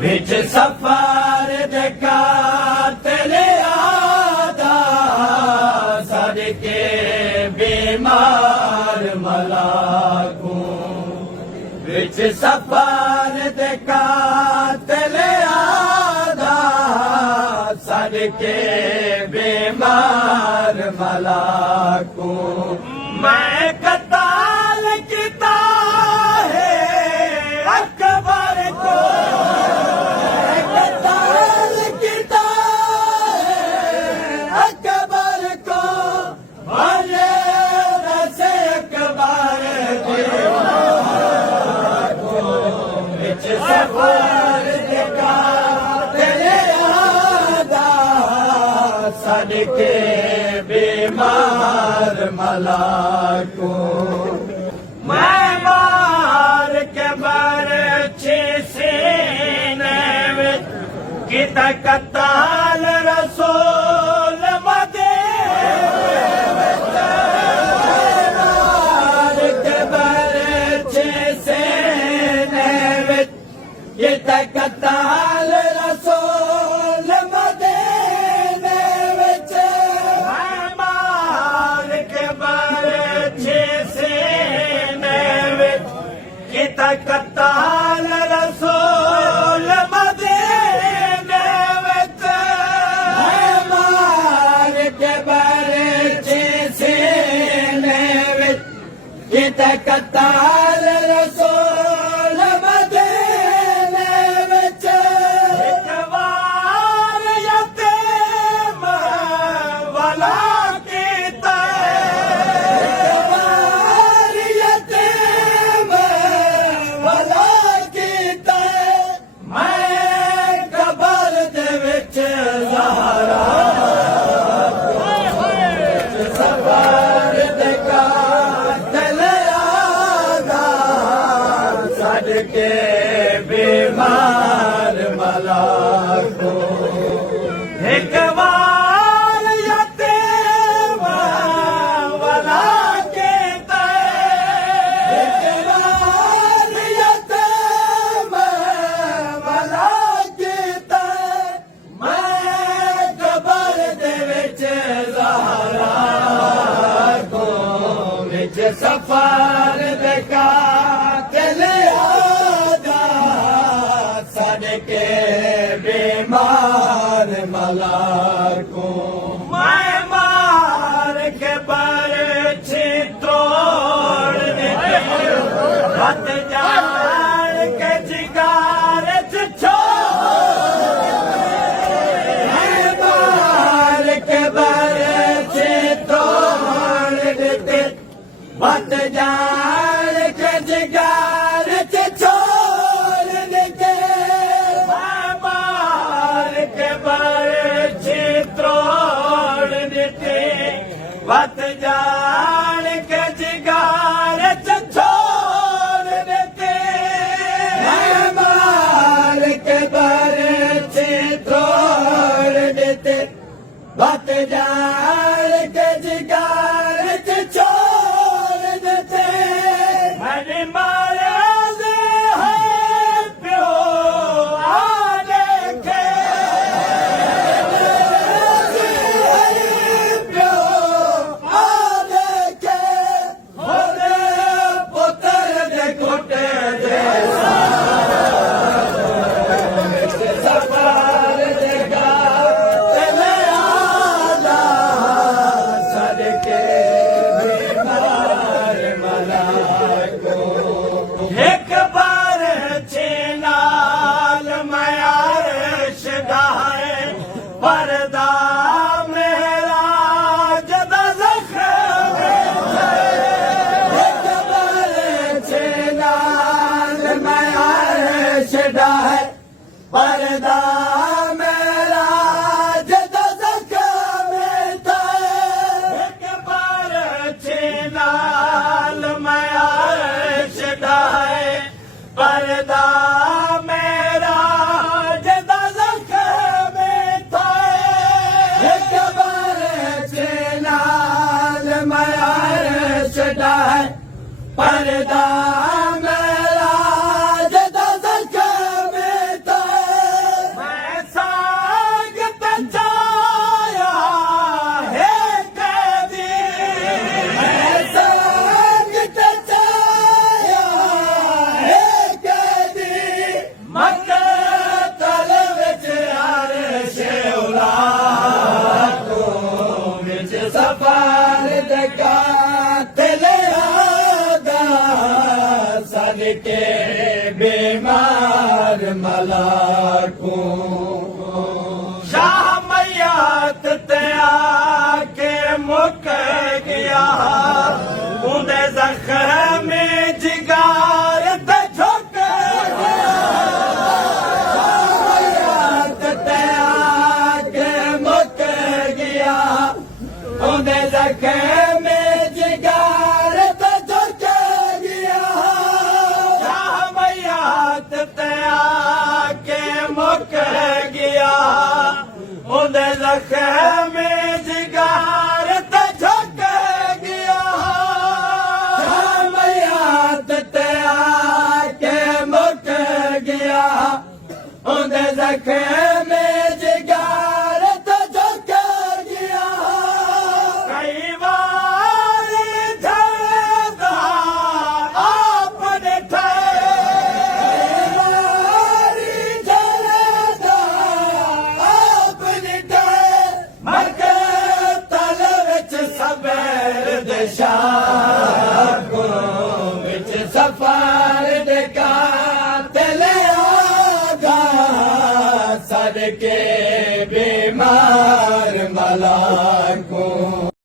विच सफर देखा तेरे आदा सदके बीमार मलाकू विच सफर देखा तेरे आदा सदके बीमार मलाकू मैं कताल किता है अकबर को सदके बीमार मलाकू मैं मार के बरछे सीने विच किता कताल रसूल मदे मार के बरछे सीने विच किता कताल रसूल मदे कताल रसूल मदीने विच मार के बरछे सीने विच किता कताल रसूल मदीने विच एक वार यतीम वाला कीता के बीमार मलाकू एक बार यतीम वाला कीता एक बार यतीम वाला कीता मैं कबर दे विच ज़हरा को विच सफर देखा के बीमार मलाकू मैं मार के बरछे तोड़ देते हथ जान के जिगार मैं मार के बरछे तोड़ देते हथ जान के जिगार वत जान के जिगार छोड़ देते मार के बरछे तोड़ देते वत जान के जिगार छोड़ देते हरे मारे प्यो आने के एक बार नाल मयारश गाए पर्दा मेरा जदा ज़ख्म एक बार नाल मयारश गाए पर्दा मेरा जदा ज़ख्म एक बार नाल मयारश गाए पर्दा मेरा जदा ज़ख्म था एक बार नाल मयारश गाए पर्दा मेरा जदा ज़ख्म था मलाकू शाह मैयात ते आके मुक गया उन्दे जख्म जिगार ते झुक गया मैयात ते आके मुक गया उन्दे जख्म जिगार ते झुक गया शाह मैयात ते आके मुक गया उन्दे जख्म जिगार ते झुक गया शाह मैयात ते आके मुक गया उन्दे जख्म जिगार ते झुक गया कई बार झड़दा आपने शाह को